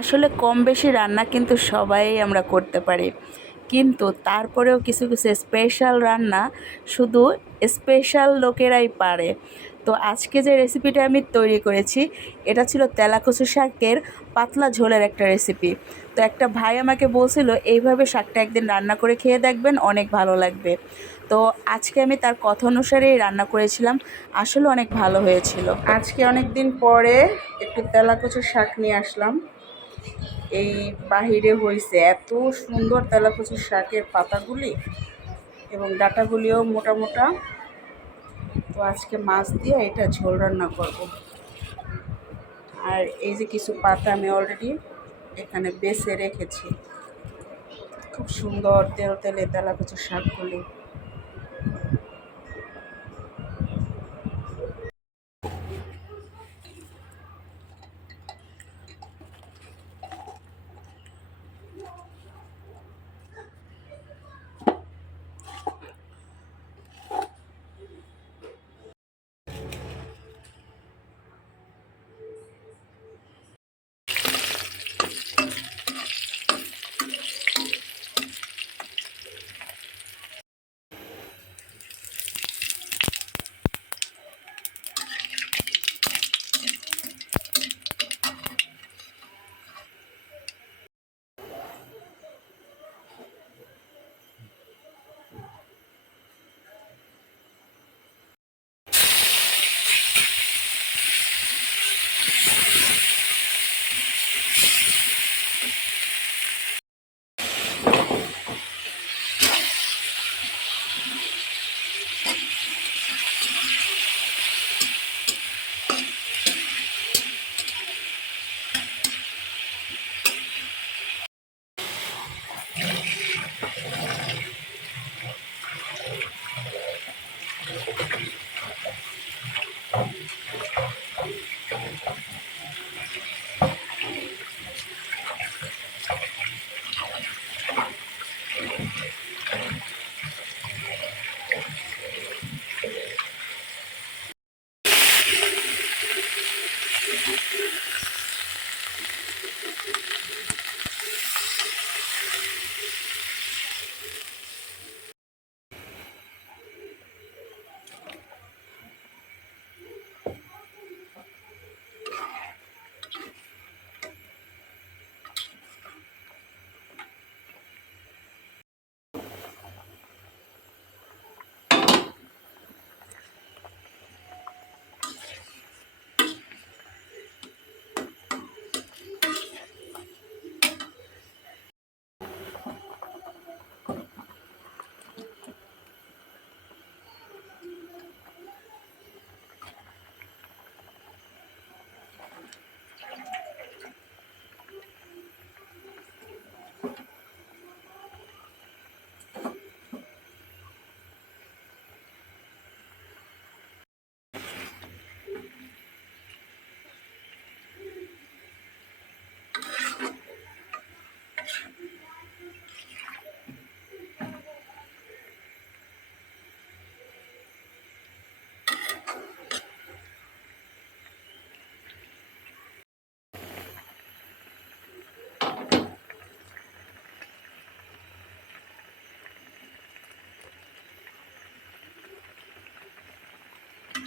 আসলে কম বেশি রান্না কিন্তু সবাই আমরা করতে পারি। কিন্তু তারপরেও কিছু কিছু স্পেশাল রান্না শুধু স্পেশাল লোকেরাই পারে। তো আজকে যে রেসিপিটা আমি তৈরি করেছি, এটা ছিল তেলাকচু শাকের পাতলা ঝোলের একটা রেসিপি তো একটা ভাই আমাকে বলছিল, এইভাবে শাকটা একদিন রান্না করে খেয়ে দেখবেন, অনেক ভালো লাগবে। তো আজকে আমি তার কথা অনুসারেই রান্না করেছিলাম, আসলে অনেক ভালো হয়েছিল। আজকে অনেক দিন পরে একটু তেলাকচু শাক নিয়ে আসলাম। এই বাহিরে হয়েছে এত সুন্দর তেলাকুচি শাকের পাতাগুলি এবং ডাটাগুলিও মোটা মোটা। তো আজকে মাছ দিয়ে এটা ঝোল রান্না করব। আর এই যে কিছু পাতা আমি অলরেডি এখানে বেছে রেখেছি। খুব সুন্দর তেল তেলে তেলাকুচি শাকগুলি।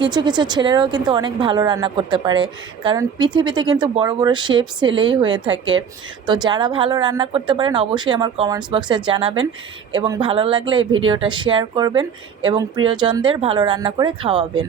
কিছু কিছু ছেলেরাও কিন্তু অনেক ভালো রান্না করতে পারে। কারণ পৃথিবীতে কিন্তু বড় বড় শেফ ছেলেই হয়ে থাকে। তো যারা ভালো রান্না করতে পারেন অবশ্যই আমার কমেন্টস বক্সে জানাবেন এবং ভালো লাগলে এই ভিডিওটা শেয়ার করবেন এবং প্রিয়জনদের ভালো রান্না করে খাওয়াবেন।